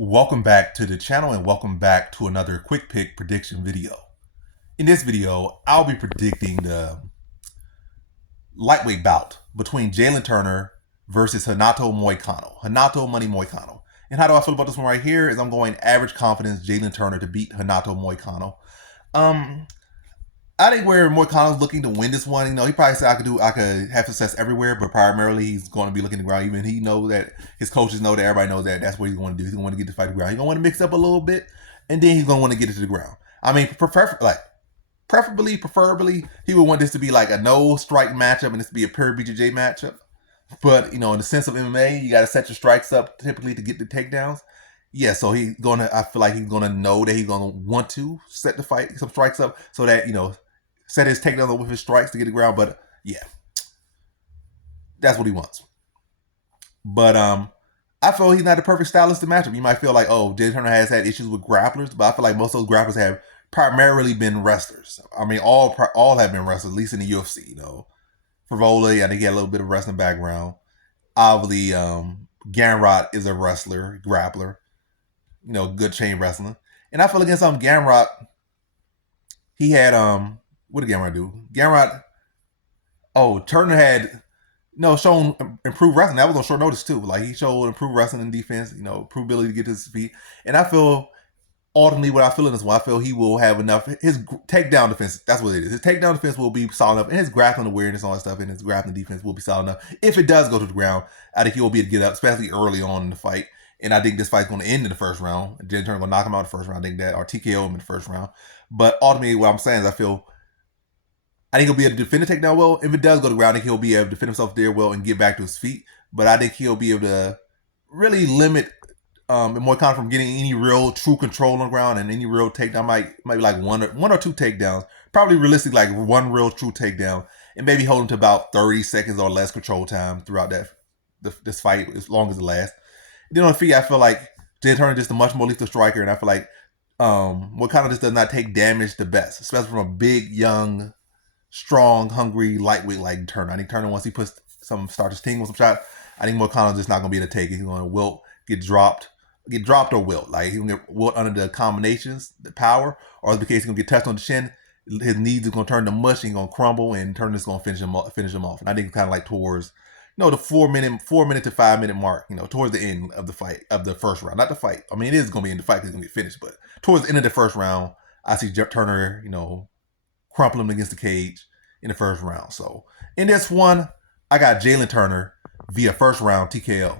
Welcome back to the channel and welcome back to another quick pick prediction video. In this video, I'll be predicting the lightweight bout between Jalin Turner versus Renato Moicano. Renato Money Moicano. And how do I feel about this one right here is I'm going average confidence Jalin Turner to beat Renato Moicano. I think where Moicano's looking to win this one, he probably said I could have success everywhere, but primarily he's going to be looking to ground. Even he knows that his coaches know that everybody knows that that's what he's going to do. He's going to want to get the fight to the ground. He's going to want to mix up a little bit, and then he's going to want to get it to the ground. I mean, preferably, he would want this to be like a no strike matchup and this to be a pure BJJ matchup. But in the sense of MMA, you got to set your strikes up typically to get the takedowns. Yeah, so I feel like he's gonna know that he's gonna want to set the fight some strikes up so that set his takedown with his strikes to get the ground. But yeah, that's what he wants. But I feel he's not the perfect stylist to match him. You might feel like, oh, Jay Turner has had issues with grapplers, but I feel like most of those grapplers have primarily been wrestlers. I mean, all have been wrestlers, at least in the UFC. Favola, I think he had a little bit of wrestling background. Obviously, Gamrot is a wrestler, grappler. Good chain wrestling. And I feel against Gamrot, he had what did Gamrot do? Turner had shown improved wrestling. That was on short notice too. Like he showed improved wrestling and defense, improved ability to get to his feet. And I feel ultimately what I feel in this one, I feel he will have enough. His takedown defense, that's what it is. His takedown defense will be solid enough, and his grappling awareness, all that stuff, and his grappling defense will be solid enough. If it does go to the ground, I think he will be able to get up, especially early on in the fight. And I think this fight's going to end in the first round. Jay Turner going to knock him out in the first round. I think that, or TKO him in the first round. But ultimately, what I'm saying is I think he'll be able to defend the takedown well. If it does go to the ground, I think he'll be able to defend himself there well and get back to his feet. But I think he'll be able to really limit Moicano from getting any real true control on the ground and any real takedown. Might be like one or two takedowns. Probably realistic, like one real true takedown, and maybe hold him to about 30 seconds or less control time throughout this fight, as long as it lasts. Then on the feet, I feel like Jay Turner is just a much more lethal striker, and I feel like Moicano just does not take damage the best, especially from a big, young, strong, hungry lightweight like Turner. I think Turner, once he puts starts his team with some shot, I think Moicano's just not going to be able to take it. He's going to wilt, get dropped or wilt. Like he's going to get wilt under the combinations, the power, or in the case he's going to get touched on the shin. His knees are going to turn to mush, and he's going to crumble, and Turner's going to finish him off. And I think kind of like towards the 4 minute to 5 minute mark, towards the end of the fight, of the first round. Not the fight. I mean, it is going to be in the fight because it's going to get finished, but towards the end of the first round, I see Turner, crumple him against the cage in the first round. So in this one, I got Jalin Turner via first round TKO.